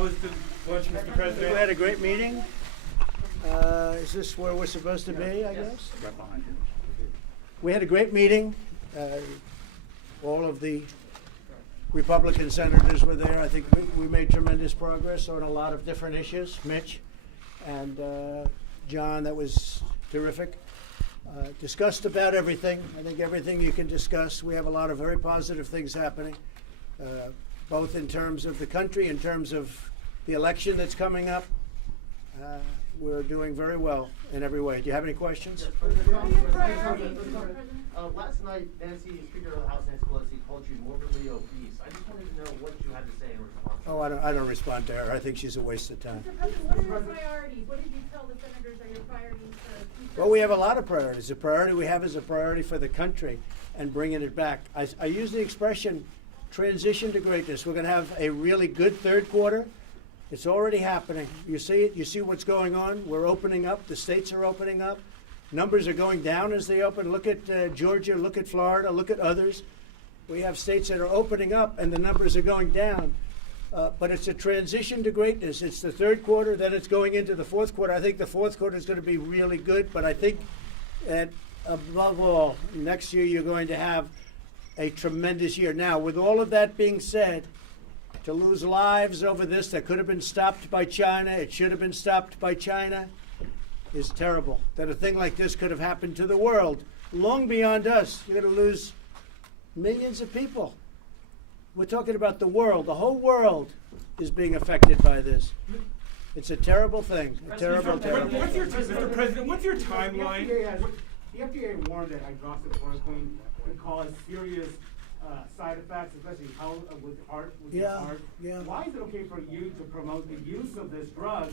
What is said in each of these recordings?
How was the lunch, Mr. We President? had a great meeting. Is this where we're supposed to be, I guess? Right behind you. We had a great meeting. All of the Republican senators were there. I think we made tremendous progress on a lot of different issues. Mitch and John, that was terrific. Discussed about everything. I think everything you can discuss. We have a lot of very positive things happening, both in terms of the country, in terms of the election that's coming up. We're doing very well in every way. Do you have any questions? Last night, Nancy, Speaker of the House, Nancy Pelosi, called you morbidly obese. I just wanted to know what you had to say in response. Oh, I don't respond to her. I think she's a waste of time. Mr. President, what are your priorities? What did you tell the senators are your priorities for future? Well, we have a lot of priorities. The priority we have is a priority for the country and bringing it back. I use the expression transition to greatness. We're going to have a really good third quarter. It's already happening. You see it. You see what's going on. We're opening up. The states are opening up. Numbers are going down as they open. Look at Georgia. Look at Florida. Look at others. We have states that are opening up, and the numbers are going down. But it's a transition to greatness. It's the third quarter, then it's going into the fourth quarter. I think the fourth quarter is going to be really good, but I think that above all, next year you're going to have a tremendous year. Now, with all of that being said, to lose lives over this that could have been stopped by China, it should have been stopped by China, is terrible. That a thing like this could have happened to the world, long beyond us. You're going to lose millions of people. We're talking about the world. The whole world is being affected by this. It's a terrible thing. A terrible, terrible What's your, thing. Mr. President, what's your timeline? The FDA warned that hydroxychloroquine could cause serious side effects, especially with heart. Yeah. Why is it okay for you to promote the use of this drug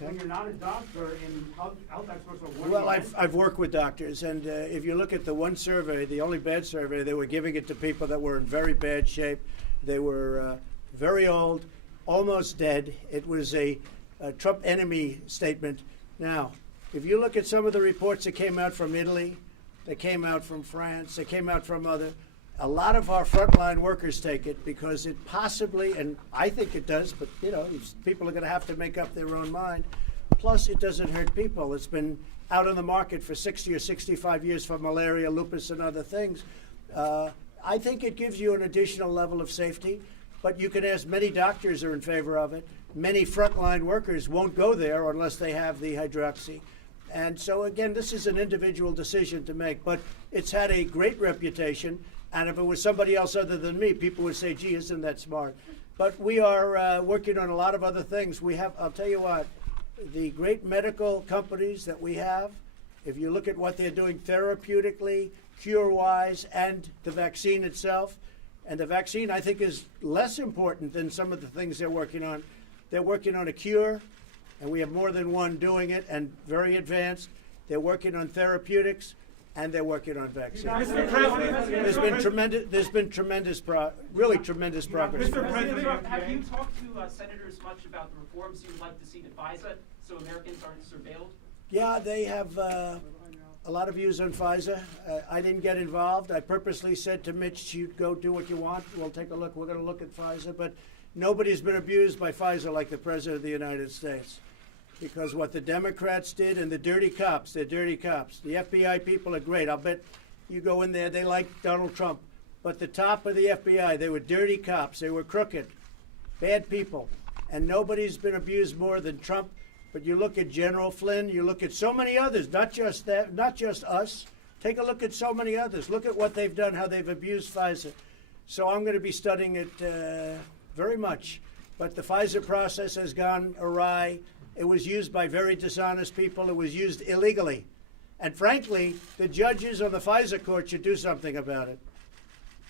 when you're not a doctor and health experts are warning? Well, I've worked with doctors, and if you look at the one survey, the only bad survey, they were giving it to people that were in very bad shape. They were very old, almost dead. It was a Trump enemy statement. Now, if you look at some of the reports that came out from Italy, that came out from France, that came out from a lot of our frontline workers take it because it possibly, and I think it does, but people are going to have to make up their own mind. Plus, it doesn't hurt people. It's been out on the market for 60 or 65 years for malaria, lupus, and other things. I think it gives you an additional level of safety, but you can ask many doctors are in favor of it. Many frontline workers won't go there unless they have the hydroxy. And so, again, this is an individual decision to make, but it's had a great reputation. And if it was somebody else other than me, people would say, gee, isn't that smart? But we are working on a lot of other things. We have, I'll tell you what, the great medical companies that we have, if you look at what they're doing therapeutically, cure-wise, and the vaccine itself, and the vaccine, I think, is less important than some of the things they're working on. They're working on a cure, and we have more than one doing it, and very advanced. They're working on therapeutics, and they're working on vaccines. Mr. President, There's been tremendous, really tremendous progress. Mr. President, Have you talked to senators much about the reforms you would like to see to FISA so Americans aren't surveilled? Yeah, they have a lot of views on FISA. I didn't get involved. I purposely said to Mitch, you go do what you want. We'll take a look. We're going to look at FISA. But nobody's been abused by FISA like the President of the United States. Because what the Democrats did and the dirty cops, they're dirty cops. The FBI people are great. I'll bet you go in there, they like Donald Trump. But the top of the FBI, they were dirty cops. They were crooked, bad people. And nobody's been abused more than Trump. But you look at General Flynn, you look at so many others, not just us. Take a look at so many others. Look at what they've done, how they've abused FISA. So I'm going to be studying it very much. But the FISA process has gone awry. It was used by very dishonest people. It was used illegally. And frankly, the judges on the FISA court should do something about it.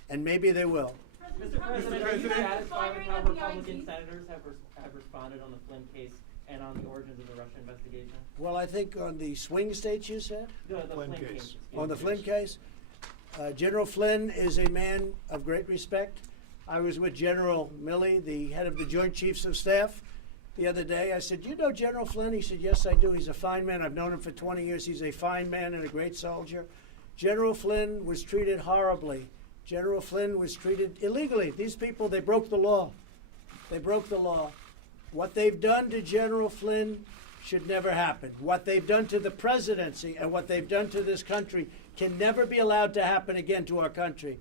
And maybe they will. Mr. President, are you satisfied with how Republican senators have responded on the Flynn case and on the origins of the Russia investigation? Well, I think on the swing states, you said? The Flynn case. On the Flynn case? General Flynn is a man of great respect. I was with General Milley, the head of the Joint Chiefs of Staff, the other day. I said, you know General Flynn? He said, yes, I do. He's a fine man. I've known him for 20 years. He's a fine man and a great soldier. General Flynn was treated horribly. General Flynn was treated illegally. These people, they broke the law. They broke the law. What they've done to General Flynn should never happen. What they've done to the presidency and what they've done to this country can never be allowed to happen again to our country.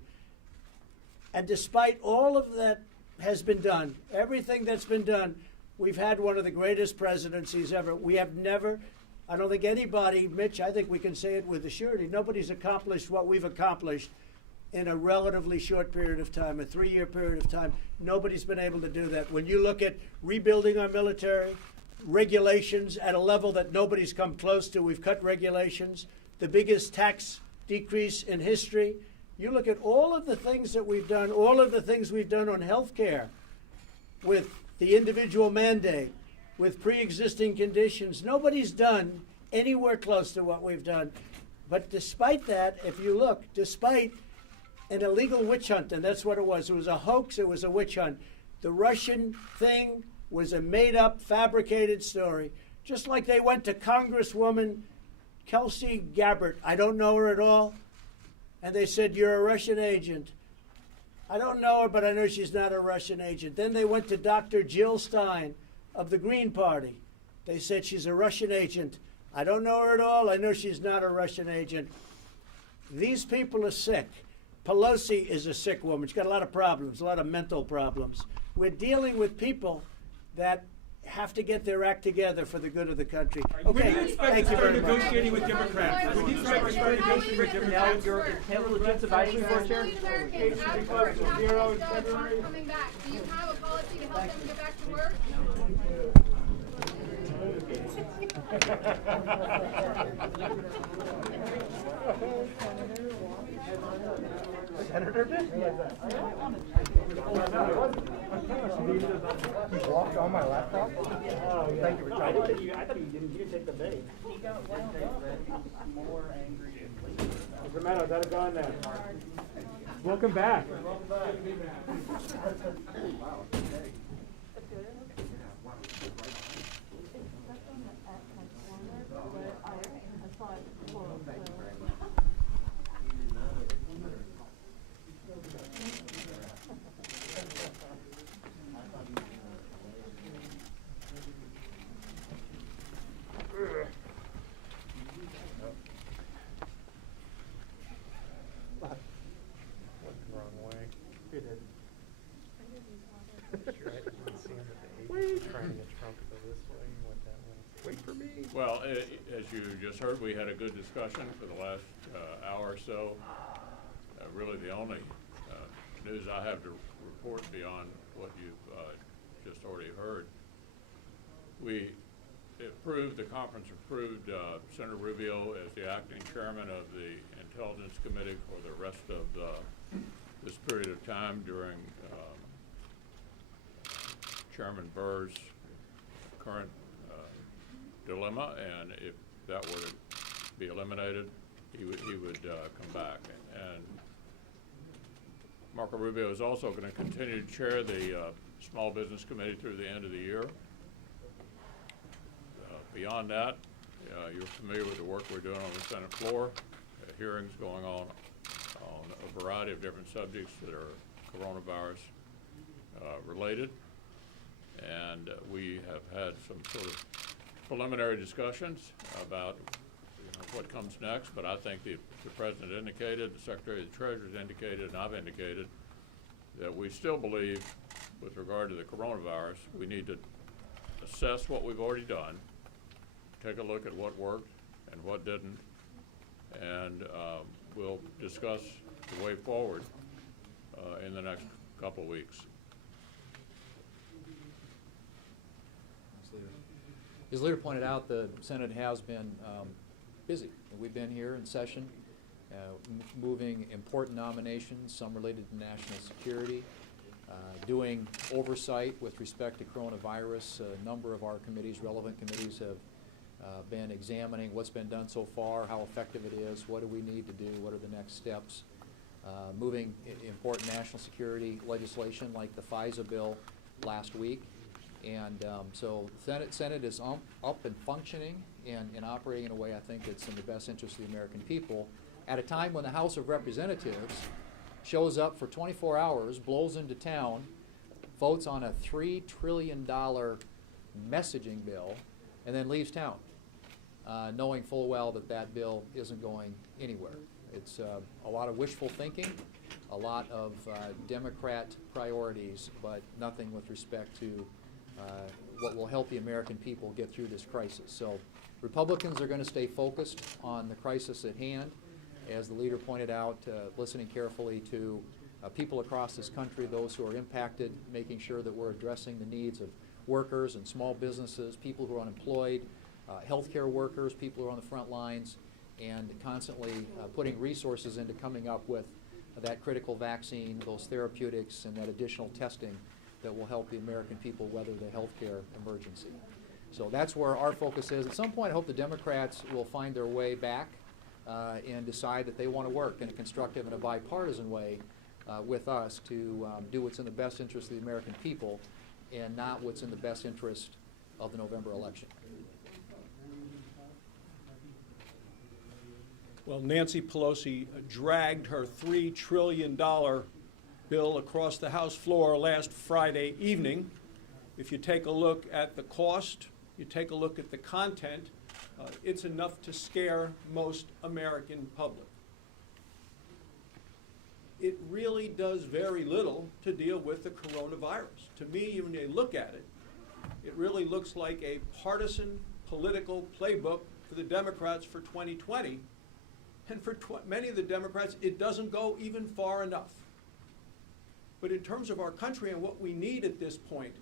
And despite all of that has been done, everything that's been done, we've had one of the greatest presidencies ever. We have never, I don't think anybody, Mitch, I think we can say it with surety, nobody's accomplished what we've accomplished in a relatively short period of time, a 3-year period of time. Nobody's been able to do that. When you look at rebuilding our military, regulations at a level that nobody's come close to, we've cut regulations, the biggest tax decrease in history. You look at all of the things that we've done, all of the things we've done on health care, with the individual mandate, with pre-existing conditions. Nobody's done anywhere close to what we've done. But despite that, if you look, despite an illegal witch hunt, and that's what it was a hoax, it was a witch hunt. The Russian thing was a made-up, fabricated story. Just like they went to Congresswoman Kelsey Gabbard, I don't know her at all, and they said, you're a Russian agent. I don't know her, but I know she's not a Russian agent. Then they went to Dr. Jill Stein of the Green Party. They said she's a Russian agent. I don't know her at all. I know she's not a Russian agent. These people are sick. Pelosi is a sick woman. She's got a lot of problems, a lot of mental problems. We're dealing with people that have to get their act together for the good of the country. When do you Okay, expect thank to you start very much. negotiating with Democrats? When do you expect to start negotiating with Now Democrats? your intent will legit advisory board chair? Million Americans out of work, half of those jobs aren't coming back. Do you have a policy to help them get back to work? Senator did? You walked on my laptop? Thank you for trying to. I thought you didn't take the bait. Mr. Meadows, that is gone now. Welcome back. Well, as you just heard, we had a good discussion for the last hour or so. Really, the only news I have to report beyond what you've just already heard. The conference approved Senator Rubio as the acting chairman of the Intelligence Committee for the rest of this period of time during Chairman Burr's current dilemma, and if that were to be eliminated, he would come back. And Marco Rubio is also going to continue to chair the Small Business Committee through the end of the year. Beyond that, you're familiar with the work we're doing on the Senate floor, hearings going on a variety of different subjects that are coronavirus related. And we have had some sort of preliminary discussions about what comes next, but I think the President indicated, the Secretary of the Treasury has indicated, and I've indicated that we still believe, with regard to the coronavirus, we need to assess what we've already done, take a look at what worked and what didn't, and we'll discuss the way forward in the next couple of weeks. As the leader pointed out, the Senate has been busy. We've been here in session, moving important nominations, some related to national security, doing oversight with respect to coronavirus. A number of our committees, relevant committees, have been examining what's been done so far, how effective it is, what do we need to do, what are the next steps. Moving important national security legislation like the FISA bill last week. And so Senate is up and functioning and operating in a way I think that's in the best interest of the American people at a time when the House of Representatives shows up for 24 hours, blows into town, votes on a $3 trillion messaging bill, and then leaves town, knowing full well that that bill isn't going anywhere. It's a lot of wishful thinking, a lot of Democrat priorities, but nothing with respect to what will help the American people get through this crisis. So Republicans are going to stay focused on the crisis at hand, as the leader pointed out, listening carefully to people across this country, those who are impacted, making sure that we're addressing the needs of workers and small businesses, people who are unemployed, healthcare workers, people who are on the front lines, and constantly putting resources into coming up with that critical vaccine, those therapeutics, and that additional testing that will help the American people weather the healthcare emergency. So that's where our focus is. At some point, I hope the Democrats will find their way back and decide that they want to work in a constructive and a bipartisan way with us to do what's in the best interest of the American people and not what's in the best interest of the November election. Well, Nancy Pelosi dragged her $3 trillion bill across the House floor last Friday evening. If you take a look at the cost, you take a look at the content, it's enough to scare most American public. It really does very little to deal with the coronavirus. To me, when you look at it, it really looks like a partisan political playbook for the Democrats for 2020. And for many of the Democrats, it doesn't go even far enough. But in terms of our country and what we need at this point,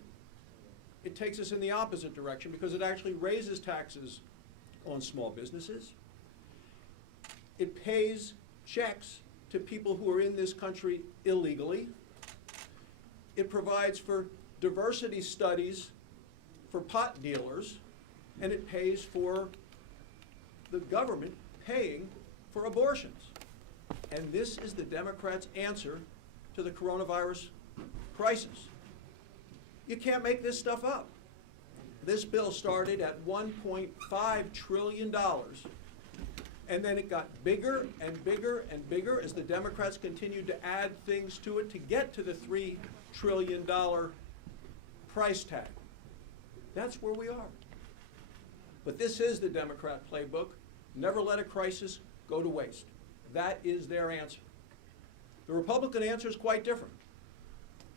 it takes us in the opposite direction because it actually raises taxes on small businesses. It pays checks to people who are in this country illegally. It provides for diversity studies for pot dealers, and it pays for the government paying for abortions. And this is the Democrats' answer to the coronavirus crisis. You can't make this stuff up. This bill started at $1.5 trillion, and then it got bigger and bigger and bigger as the Democrats continued to add things to it to get to the $3 trillion price tag. That's where we are. But this is the Democrat playbook. Never let a crisis go to waste. That is their answer. The Republican answer is quite different.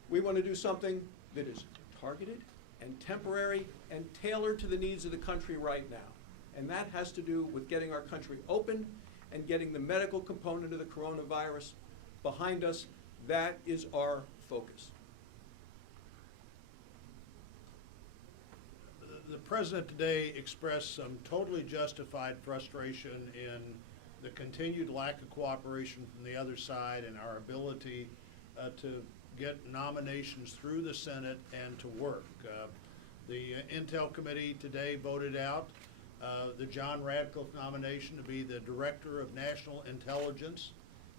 We want to do something that is targeted and temporary and tailored to the needs of the country right now. And that has to do with getting our country open and getting the medical component of the coronavirus behind us. That is our focus. The president today expressed some totally justified frustration in the continued lack of cooperation from the other side and our ability to get nominations through the Senate and to work. The Intel Committee today voted out the John Radcliffe nomination to be the Director of National Intelligence.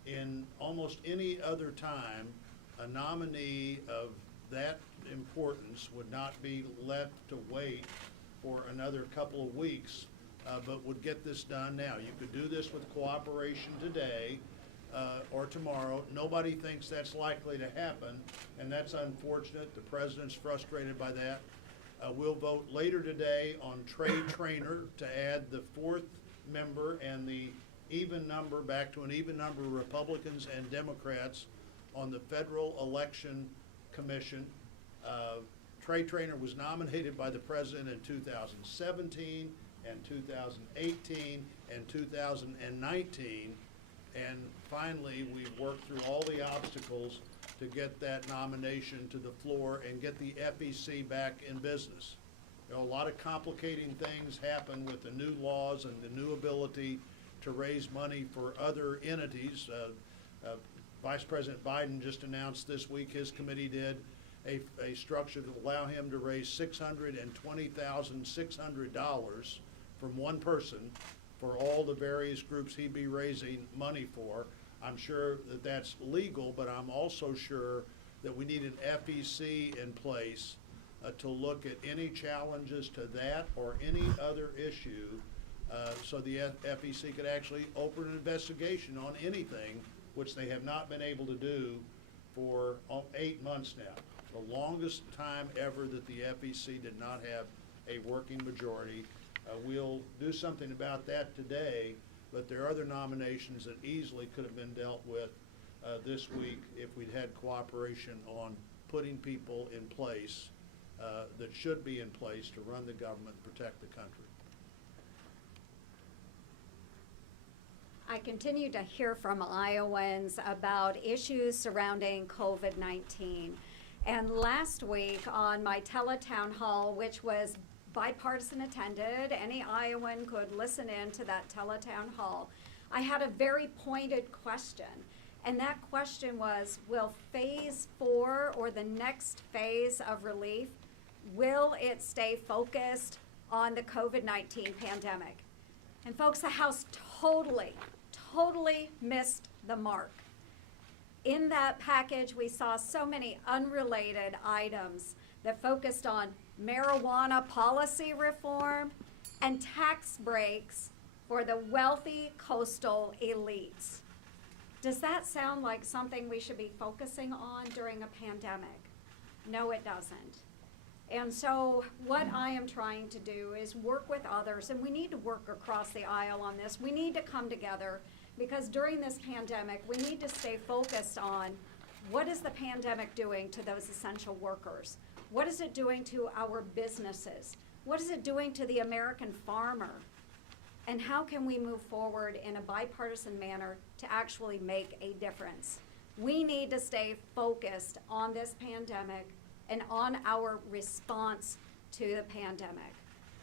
In almost any other time, a nominee of that importance would not be left to wait for another couple of weeks, but would get this done now. You could do this with cooperation today or tomorrow. Nobody thinks that's likely to happen, and that's unfortunate. The president's frustrated by that. We'll vote later today on Trey Traynor to add the fourth member and the even number, back to an even number of Republicans and Democrats on the Federal Election Commission. Trey Traynor was nominated by the president in 2017 and 2018 and 2019, and finally we've worked through all the obstacles to get that nomination to the floor and get the FEC back in business. You know, a lot of complicating things happen with the new laws and the new ability to raise money for other entities. Vice President Biden just announced this week, his committee did, a structure that will allow him to raise $620,600 from one person for all the various groups he'd be raising money for. I'm sure that that's legal, but I'm also sure that we need an FEC in place to look at any challenges to that or any other issue so the FEC could actually open an investigation on anything, which they have not been able to do for 8 months now. The longest time ever that the FEC did not have a working majority. We'll do something about that today, but there are other nominations that easily could have been dealt with this week if we'd had cooperation on putting people in place that should be in place to run the government and protect the country. I continue to hear from Iowans about issues surrounding COVID-19. And last week on my teletown hall, which was bipartisan attended, any Iowan could listen in to that teletown hall, I had a very pointed question. And that question was, will phase 4 or the next phase of relief, will it stay focused on the COVID-19 pandemic? And folks, the House totally missed the mark. In that package, we saw so many unrelated items that focused on marijuana policy reform and tax breaks for the wealthy coastal elites. Does that sound like something we should be focusing on during a pandemic? No, it doesn't. And so what I am trying to do is work with others, and we need to work across the aisle on this. We need to come together, because during this pandemic, we need to stay focused on what is the pandemic doing to those essential workers? What is it doing to our businesses? What is it doing to the American farmer? And how can we move forward in a bipartisan manner to actually make a difference? We need to stay focused on this pandemic and on our response to the pandemic.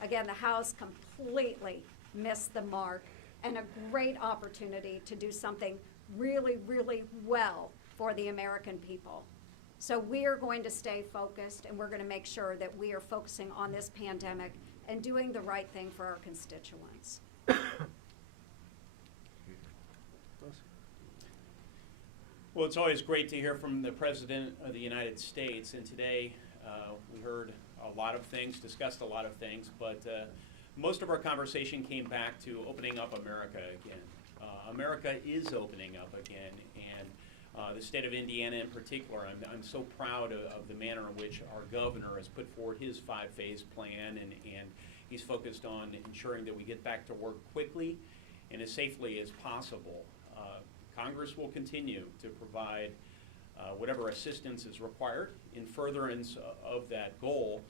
Again, the House completely missed the mark, and a great opportunity to do something really well for the American people. So we are going to stay focused, and we're going to make sure that we are focusing on this pandemic and doing the right thing for our constituents. Well, it's always great to hear from the President of the United States, and today we heard a lot of things, discussed a lot of things, but most of our conversation came back to opening up America again. America is opening up again, and the state of Indiana in particular, I'm so proud of the manner in which our governor has put forward his 5-phase plan, and he's focused on ensuring that we get back to work quickly and as safely as possible. Congress will continue to provide whatever assistance is required in furtherance of that goal.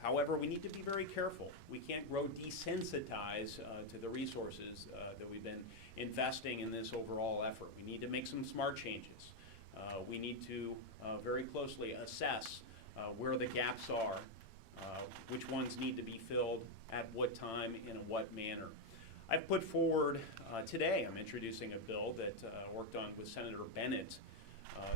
However, we need to be very careful. We can't grow desensitized to the resources that we've been investing in this overall effort. We need to make some smart changes. We need to very closely assess where the gaps are, which ones need to be filled, at what time, and in what manner. I've put forward today, I'm introducing a bill that worked on with Senator Bennett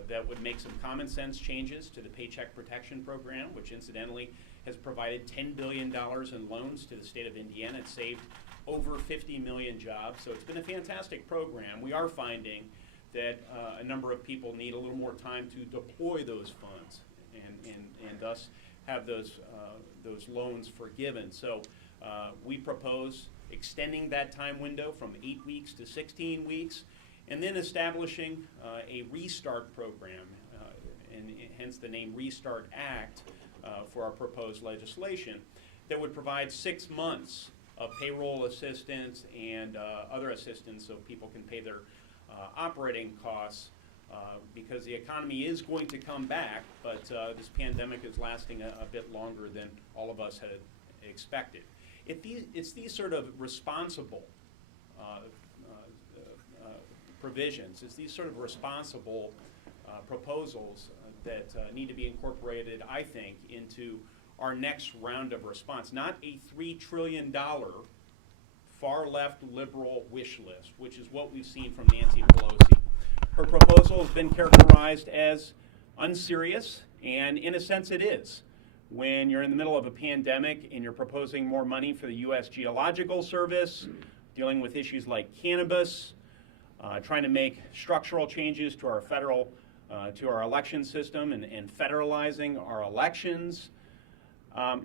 that would make some common sense changes to the Paycheck Protection Program, which incidentally has provided $10 billion in loans to the state of Indiana. It's saved over 50 million jobs, so it's been a fantastic program. We are finding that a number of people need a little more time to deploy those funds and thus have those loans forgiven. So we propose extending that time window from 8 weeks to 16 weeks, and then establishing a restart program, and hence the name Restart Act for our proposed legislation that would provide 6 months of payroll assistance and other assistance so people can pay their operating costs because the economy is going to come back, but this pandemic is lasting a bit longer than all of us had expected. It's these sort of responsible provisions, it's these sort of responsible proposals that need to be incorporated, I think, into our next round of response. Not a $3 trillion far-left liberal wish list, which is what we've seen from Nancy Pelosi. Her proposal has been characterized as unserious, and in a sense it is. When you're in the middle of a pandemic and you're proposing more money for the U.S. Geological Service, dealing with issues like cannabis, trying to make structural changes to our federal, to our election system and federalizing our elections.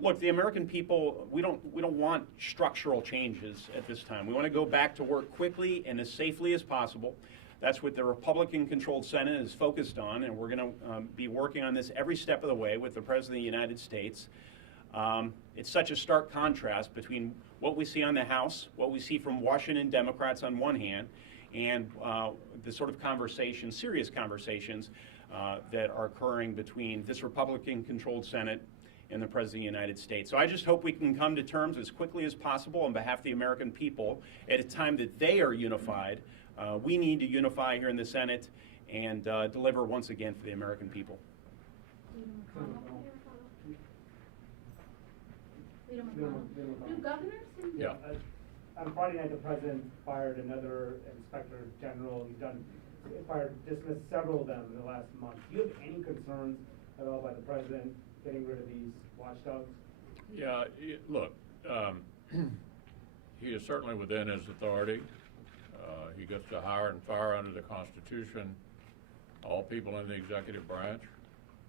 Look, the American people, we don't want structural changes at this time. We want to go back to work quickly and as safely as possible. That's what the Republican-controlled Senate is focused on, and we're going to be working on this every step of the way with the President of the United States. It's such a stark contrast between what we see on the House, what we see from Washington Democrats on one hand, and the sort of conversations, serious conversations, that are occurring between this Republican-controlled Senate and the President of the United States. So I just hope we can come to terms as quickly as possible on behalf of the American people at a time that they are unified. We need to unify here in the Senate and deliver once again for the American people. Do governors and Yeah. On Friday night, the president fired another inspector general. Dismissed several of them in the last month. Do you have any concerns at all by the president getting rid of these watchdogs? Yeah, look, he is certainly within his authority. He gets to hire and fire under the Constitution all people in the executive branch,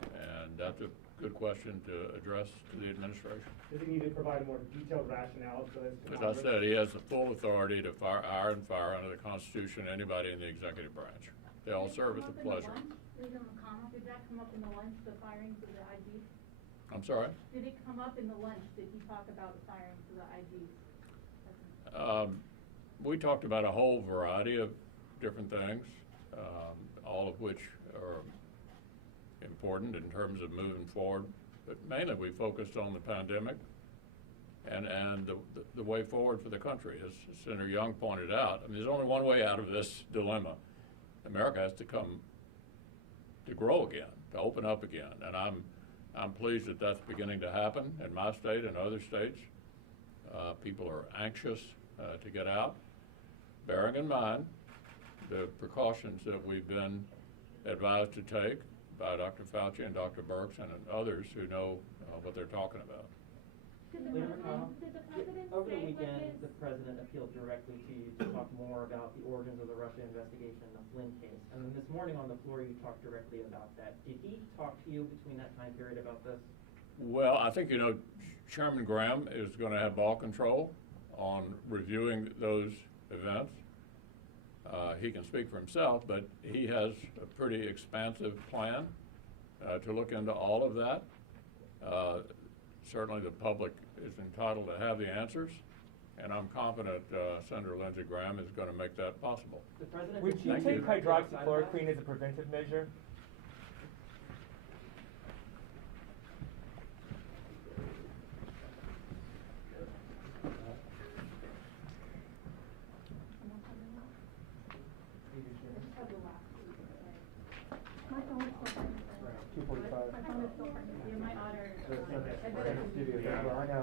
and that's a good question to address to the administration. Does he need to provide a more detailed rationale for this? As I said, he has the full authority to hire and fire under the Constitution anybody in the executive branch. They all serve at the pleasure. Did that come up in the lunch, the firings of the IGs? I'm sorry? Did it come up in the lunch? Did he talk about the firings of the IGs? We talked about a whole variety of different things, all of which are important in terms of moving forward. But mainly we focused on the pandemic and the way forward for the country. As Senator Young pointed out, I mean, there's only one way out of this dilemma. America has to come to grow again, to open up again. And I'm pleased that that's beginning to happen in my state and other states. People are anxious to get out, bearing in mind the precautions that we've been advised to take by Dr. Fauci and Dr. Birx and others who know what they're talking about. Leader McConnell, over the weekend, the president appealed directly to you to talk more about the origins of the Russia investigation and the Flynn case. And then this morning on the floor, you talked directly about that. Did he talk to you between that time period about this? Well, I think, Chairman Graham is going to have ball control on reviewing those events. He can speak for himself, but he has a pretty expansive plan to look into all of that. Certainly the public is entitled to have the answers, and I'm confident Senator Lindsey Graham is going to make that possible. The president Would you take hydroxychloroquine as a preventive measure? My phone is still ringing. 2:45. My phone is still ringing. You might order. I know.